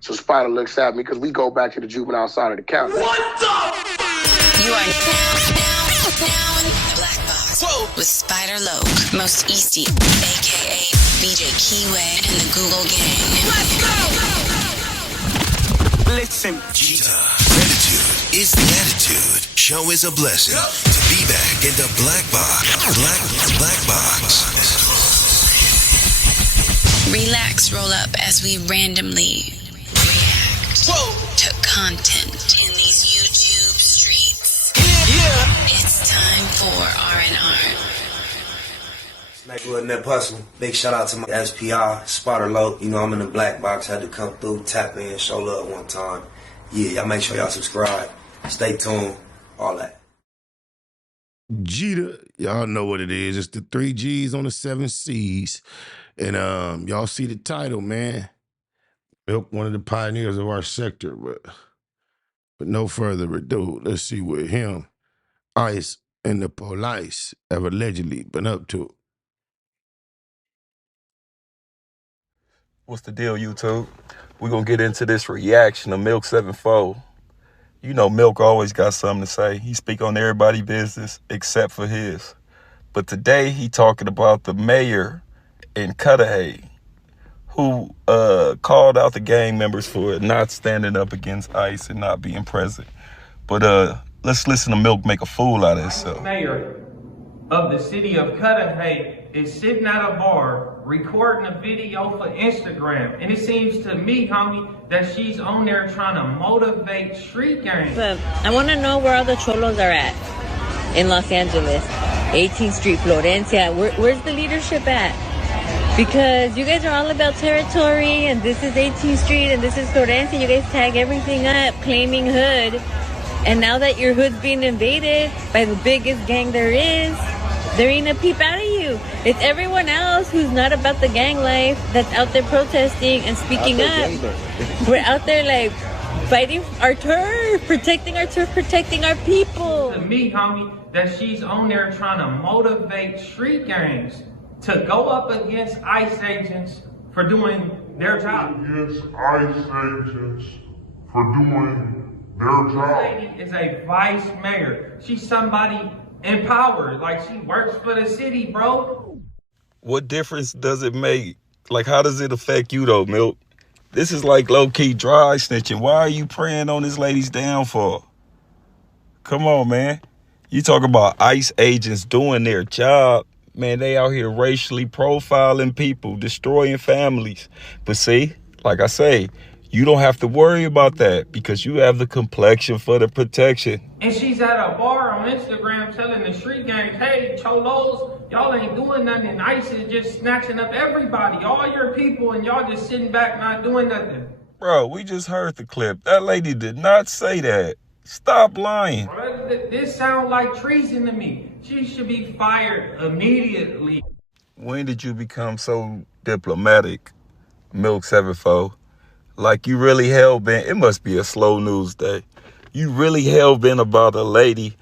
So Spider looks at me because we go back to the juvenile side of the county. What the? You are now in the Black Box. Whoa. With Spider Loc, Most Easty, a.k.a. BJ Keyway, and the Google Gang. Let's go! Listen. Cheetah. Gratitude is the attitude. Show is a blessing. To be back in the Black Box. Black Box. Relax, roll up as we randomly react to content in these YouTube streets. Yeah. It's time for R&R. Smack with that hustle. Big shout out to my SPI, Spider Loc. You know I'm in the Black Box. Had to come through, tap in, show love one time. Yeah, y'all make sure y'all subscribe. Stay tuned. All that. Jeter, y'all know what it is. It's the 3 G's on the 7 C's. And y'all see the title, man. Milk, one of the pioneers of our sector, but no further ado, let's see what him, Ice, and the police have allegedly been up to. What's the deal, YouTube? We're going to get into this reaction of Milk 74. You know Milk always got something to say. He speak on everybody's business except for his. But today he talking about the mayor in Cudahy, who called out the gang members for not standing up against ICE and not being present. But let's listen to Milk make a fool out of himself. The mayor of the city of Cudahy is sitting at a bar recording a video for Instagram. And it seems to me, homie, that she's on there trying to motivate street gangs. But I want to know where all the cholos are at in Los Angeles. 18th Street, Florencia. Where's the leadership at? Because you guys are all about territory, and this is 18th Street, and this is Florencia. You guys tag everything up, claiming hood. And now that your hood's being invaded by the biggest gang there is, there ain't a peep out of you. It's everyone else who's not about the gang life that's out there protesting and speaking up. We're out there like fighting our turf, protecting our turf, protecting our people. To me, homie, that she's on there trying to motivate street gangs to go up against ICE agents for doing their job. Against ICE agents for doing their job. This lady is a vice mayor. She's somebody empowered. Like, she works for the city, bro. What difference does it make? Like, how does it affect you, though, Milk? This is like low-key dry snitching. Why are you preying on this lady's downfall? Come on, man. You talk about ICE agents doing their job. Man, they out here racially profiling people, destroying families. But see, like I say, you don't have to worry about that because you have the complexion for the protection. And she's at a bar on Instagram telling the street gangs, hey, cholos, y'all ain't doing nothing. And ICE is just snatching up everybody, all your people, and y'all just sitting back not doing nothing. Bro, we just heard the clip. That lady did not say that. Stop lying. Bro, this sounds like treason to me. She should be fired immediately. When did you become so diplomatic, Milk 74? Like you really hell-bent. It must be a slow news day. You really hell-bent about a lady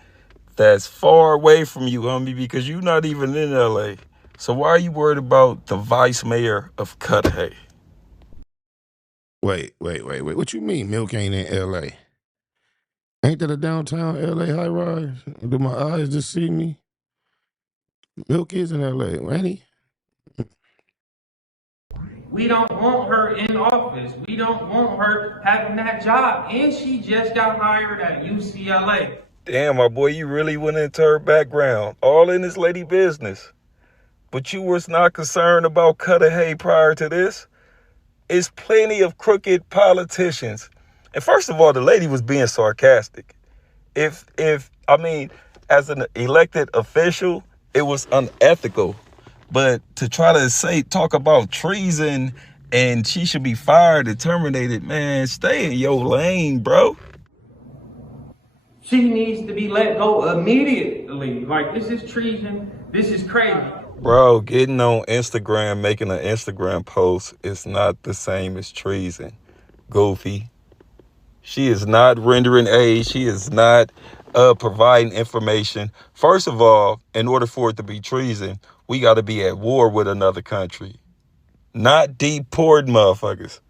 that's far away from you, homie, because you're not even in L.A. So why are you worried about the vice mayor of Cudahy? Wait. What you mean Milk ain't in L.A.? Ain't that a downtown L.A. high rise? Do my eyes just see me? Milk is in L.A., ain't he? We don't want her in office. We don't want her having that job. And she just got hired at UCLA. Damn, my boy, you really went into her background. All in this lady business. But you was not concerned about Cudahy prior to this? It's plenty of crooked politicians. And first of all, the lady was being sarcastic. As an elected official, it was unethical. But to try to talk about treason and she should be fired and terminated, man, stay in your lane, bro. She needs to be let go immediately. Like, this is treason. This is crazy. Bro, getting on Instagram, making an Instagram post is not the same as treason. Goofy. She is not rendering aid. She is not providing information. First of all, in order for it to be treason, we got to be at war with another country. Not deport motherfuckers.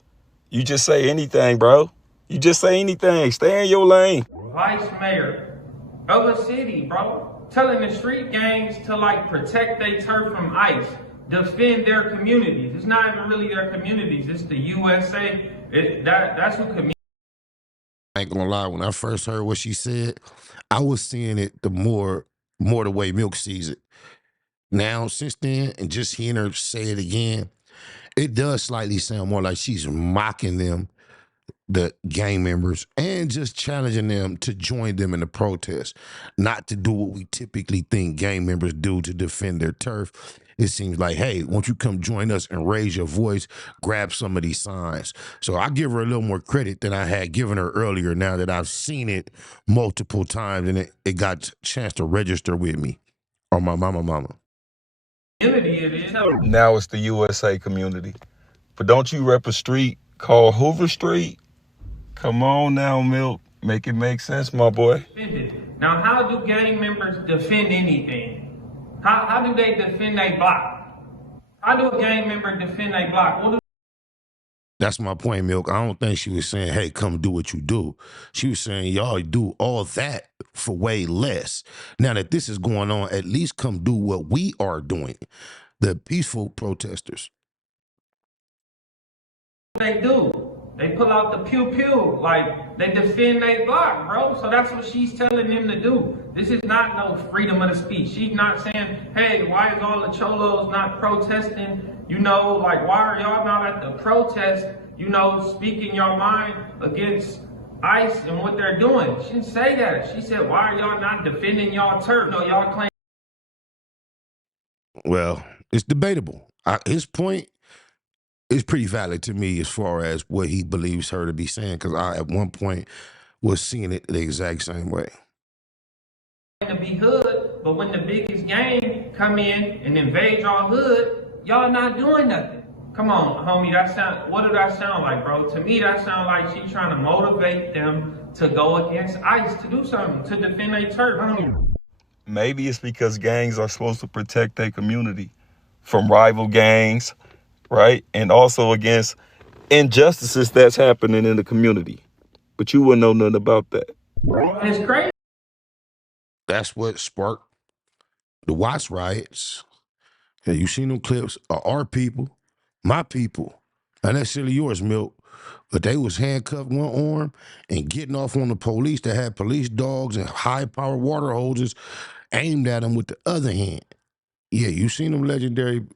You just say anything, bro. You just say anything. Stay in your lane. Vice mayor of a city, bro, telling the street gangs to like protect their turf from ICE, defend their communities. It's not even really their communities. It's the USA. That's who communities. I ain't gonna lie, when I first heard what she said, I was seeing it the more the way Milk sees it. Now, since then, and just hearing her say it again, it does slightly sound more like she's mocking them, the gang members, and just challenging them to join them in the protest, not to do what we typically think gang members do to defend their turf. It seems like, hey, won't you come join us and raise your voice, grab some of these signs. So I give her a little more credit than I had given her earlier, now that I've seen it multiple times and it got a chance to register with me, or my mama. Now it's the USA community. But don't you rep a street called Hoover Street? Come on now, Milk. Make it make sense, my boy. Now, how do gang members defend anything? How do they defend their block? How do a gang member defend their block? That's my point, Milk. I don't think she was saying, hey, come do what you do. She was saying, y'all do all that for way less. Now that this is going on, at least come do what we are doing, the peaceful protesters. They do. They pull out the pew-pew, like they defend their block, bro. So that's what she's telling them to do. This is not no freedom of the speech. She's not saying, hey, why is all the cholos not protesting? You know, like, why are y'all not at the protest, you know, speaking your mind against ICE and what they're doing? She didn't say that. She said, why are y'all not defending y'all turf? No, y'all claim. Well, it's debatable. His point is pretty valid to me as far as what he believes her to be saying, because I, at one point, was seeing it the exact same way. To be hood, but when the biggest gang come in and invade y'all hood, y'all not doing nothing. Come on, homie, what did that sound like, bro? To me, that sound like she trying to motivate them to go against ICE, to do something, to defend their turf, homie. Maybe it's because gangs are supposed to protect their community from rival gangs, right? And also against injustices that's happening in the community. But you wouldn't know nothing about that. It's crazy. That's what sparked the Watts riots. Yeah, you seen them clips of our people, my people, not necessarily yours, Milk, but they was handcuffed one arm and getting off on the police that had police dogs and high-powered water hoses aimed at them with the other hand. Yeah, you seen them legendary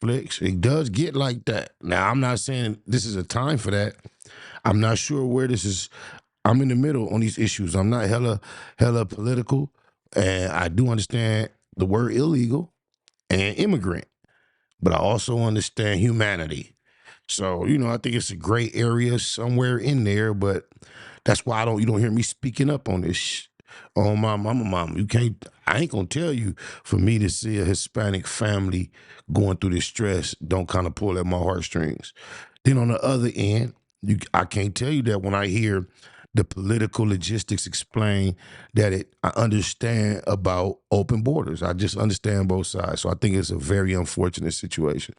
flicks. It does get like that. Now, I'm not saying this is a time for that. I'm not sure where this is. I'm in the middle on these issues. I'm not hella political, and I do understand the word illegal and immigrant, but I also understand humanity. So, you know, I think it's a gray area somewhere in there, but that's why you don't hear me speaking up on this on my mama. I ain't gonna tell you, for me to see a Hispanic family going through this stress don't kind of pull at my heartstrings. Then on the other end, I can't tell you that when I hear the political logistics explain that I understand about open borders. I just understand both sides. So I think it's a very unfortunate situation.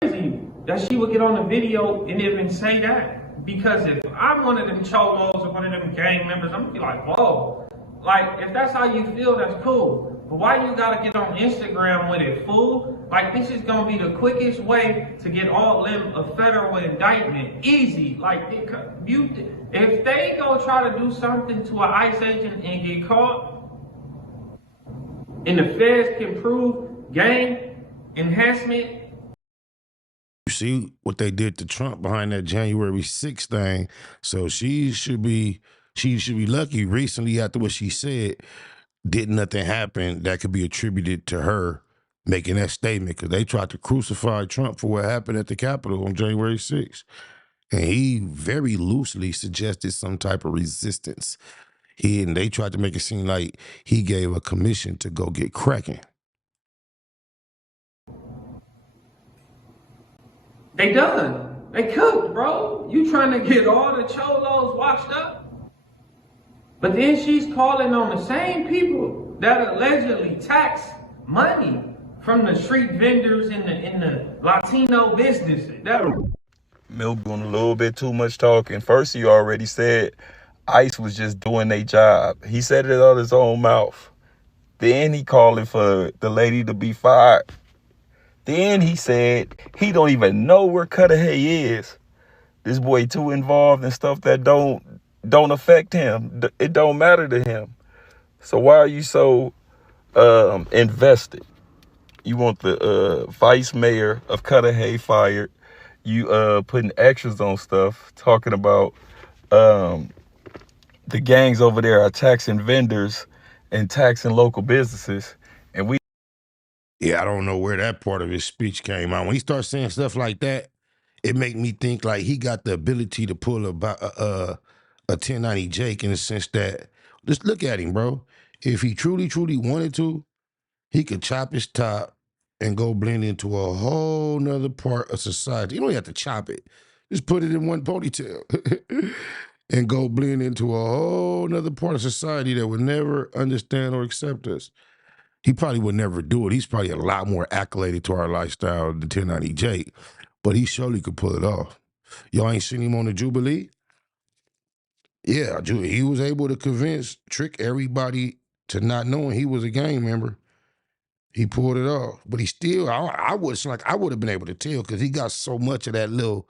That she would get on the video and even say that. Because if I'm one of them cholos or one of them gang members, I'm gonna be like, whoa. Like, if that's how you feel, that's cool. But why you gotta get on Instagram with it, fool? Like, this is gonna be the quickest way to get all them a federal indictment. Easy. Like, if they go try to do something to an ICE agent and get caught, and the feds can prove gang enhancement. You see what they did to Trump behind that January 6th thing. So she should be lucky. Recently, after what she said, didn't nothing happen that could be attributed to her making that statement, because they tried to crucify Trump for what happened at the Capitol on January 6th. And he very loosely suggested some type of resistance. And they tried to make it seem like he gave a commission to go get cracking. They done. They cooked, bro. You trying to get all the cholos washed up? But then she's calling on the same people that allegedly tax money from the street vendors in the Latino businesses. Milk doing a little bit too much talking. First, he already said ICE was just doing their job. He said it out his own mouth. Then he calling for the lady to be fired. Then he said he don't even know where Cudahy is. This boy too involved in stuff that don't affect him. It don't matter to him. So why are you so invested? You want the vice mayor of Cudahy fired. You putting extras on stuff, talking about the gangs over there are taxing vendors and taxing local businesses. And we Yeah, I don't know where that part of his speech came out. When he starts saying stuff like that, it make me think like he got the ability to pull a 1090 Jake in the sense that, just look at him, bro. If he truly, truly wanted to, he could chop his top and go blend into a whole nother part of society. You don't have to chop it. Just put it in one ponytail and go blend into a whole nother part of society that would never understand or accept us. He probably would never do it. He's probably a lot more accoladed to our lifestyle than 1090 Jake, but he surely could pull it off. Y'all ain't seen him on the Jubilee? Yeah, he was able to trick everybody to not knowing he was a gang member. He pulled it off, but he still, I would have been able to tell because he got so much of that little,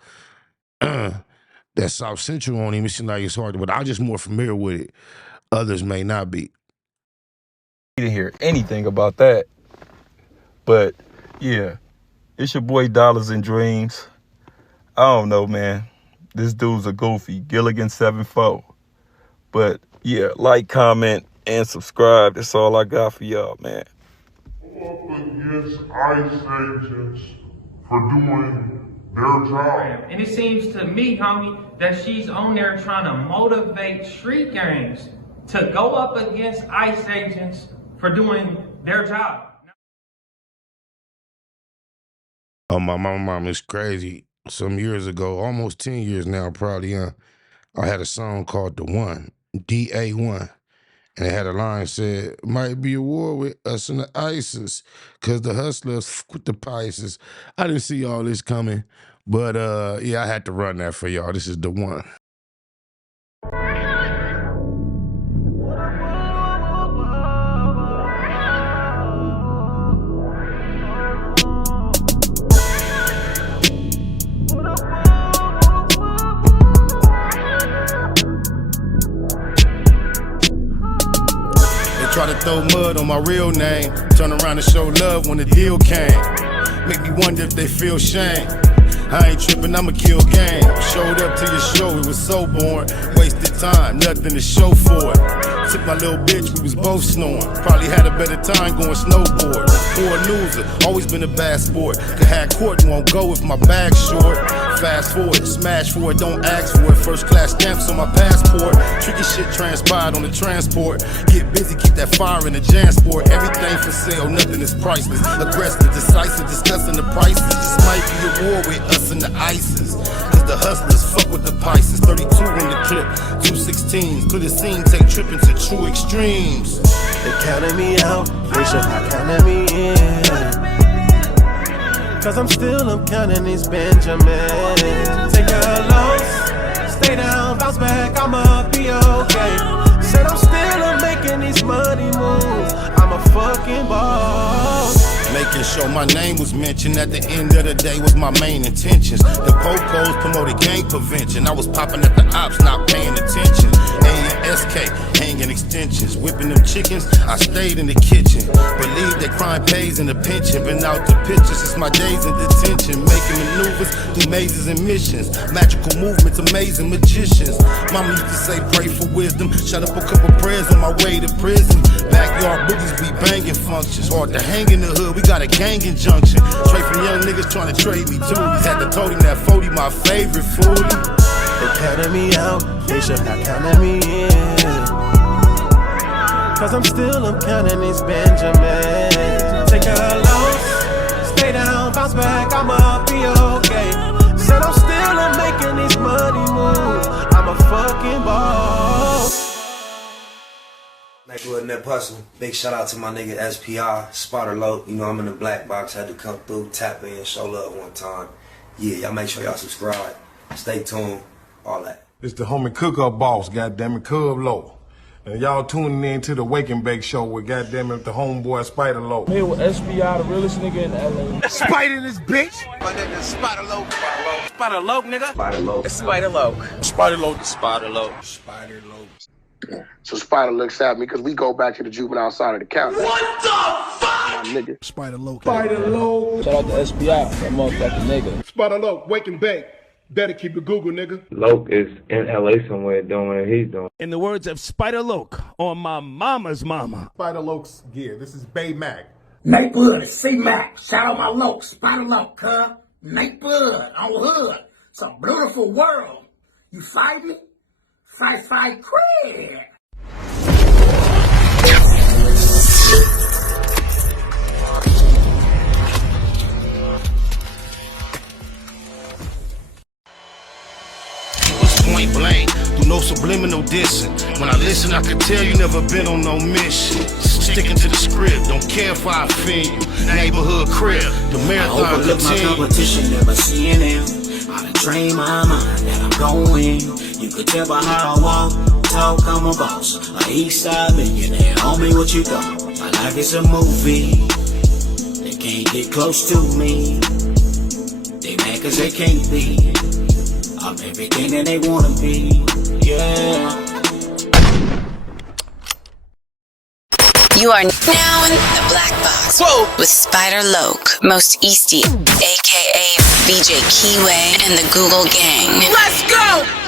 that South Central on him. It seems like it's hard, but I'm just more familiar with it. Others may not be. didn't hear anything about that. But yeah, it's your boy Dollars and Dreams. I don't know, man. This dude's a goofy. Gilligan74. But yeah, like, comment, and subscribe. That's all I got for y'all, man. Up against ICE agents for doing their job. And it seems to me, homie, that she's on there trying to motivate street gangs to go up against ICE agents for doing their job. Oh, my mom is crazy. Some years ago, almost 10 years now, probably, I had a song called The One, DA1. And it had a line said, might be a war with us and the ISIS, because the hustlers with the Pisces. I didn't see all this coming, but yeah, I had to run that for y'all. This is The One. Try to throw mud on my real name. Turn around and show love when the deal came. Make me wonder if they feel shame. I ain't tripping, I'ma kill game. Showed up to your show, it was so boring. Wasted time, nothing to show for it. Took my little bitch, we was both snoring. Probably had a better time going snowboard. Poor loser, always been a bad sport. Could have court and won't go if my bag's short. Fast forward, smash for it, don't ask for it. First class stamps on my passport. Tricky shit transpired on the transport. Get busy, keep that fire in the Jansport. Everything for sale, nothing is priceless. Aggressive, decisive, discussing the prices. This might be a war with us and the ISIS. Cause the hustlers fuck with the Pisces. 32 in the clip, 216s. Clear the scene, take tripping to true extremes. They counted me out, they should not counted me in. Cause I'm counting these Benjamins. Take a loss, stay down, bounce back, I'ma be okay. Said I'm still making these money moves. I'm a fucking boss. Making sure my name was mentioned at the end of the day was my main intentions. The po-pos promoted gang prevention. I was popping at the ops, not paying attention. SK, hanging extensions, whipping them chickens, I stayed in the kitchen. Believe that crime pays in the pension. Been out to pictures since my days in detention. Making maneuvers through mazes and missions. Magical movements, amazing magicians. Mama used to say pray for wisdom. Shut up a couple prayers on my way to prison. Backyard boogies be banging functions. Hard to hang in the hood, we got a gang injunction. Straight from young niggas trying to trade me too. Had to told him that 40 my favorite foodie. They counted me out, they should not counted me in. Cause I'm counting these Benjamins. Take a loss, stay down, bounce back, I'ma be okay. Said I'm still making these money moves. I'm a fucking boss. Nigga in that hustle. Big shout out to my nigga SPI, Spotter Low. You know I'm in the black box, had to come through, tap in, show love one time. Yeah, y'all make sure y'all subscribe. Stay tuned, all that. It's the homie cook-up boss, goddammit, Cub Low. And y'all tuning in to the Wake and Bake Show with goddammit the homeboy Spider Low. Here with SPI, the realest nigga in LA. Spider this bitch! My nigga Spider Low. Spider Low, nigga. Spider Low. Spider Low. Spider Low. Spider Low. Spider Low. So Spider looks at me because we go back to the juvenile side of the county. What the fuck? My nigga. Spider Low. Spider Low. Shout out to SPI, that motherfucking nigga. Spider Low, Wake and Bake. Better keep it Google, nigga. Loke is in LA somewhere doing what he's doing. In the words of Spider Loke on my mama's mama. Spider Loke's gear. This is Bay Mac. Nate Blood, C-Mac. Shout out my Loke, Spider Loke, huh? Nate Blood on Hood. It's a beautiful world. You fight me? Fight, Craig. Point blank, through no subliminal dissing. When I listen, I can tell you never been on no mission. Sticking to the script, don't care if I offend you. Neighborhood crib, the marathon I overlook my competition, never seeing them. I done trained my mind that I'm going. You could tell by how I walk, talk, I'm a boss. A east side millionaire, homie, what you thought? My life is a movie. They can't get close to me. They mad cause they can't be. I'm everything that they wanna be, yeah. You are now in the Black Box. Whoa. With Spider Loke, Most Easty, aka BJ Keyway, and the Google Gang. Let's go!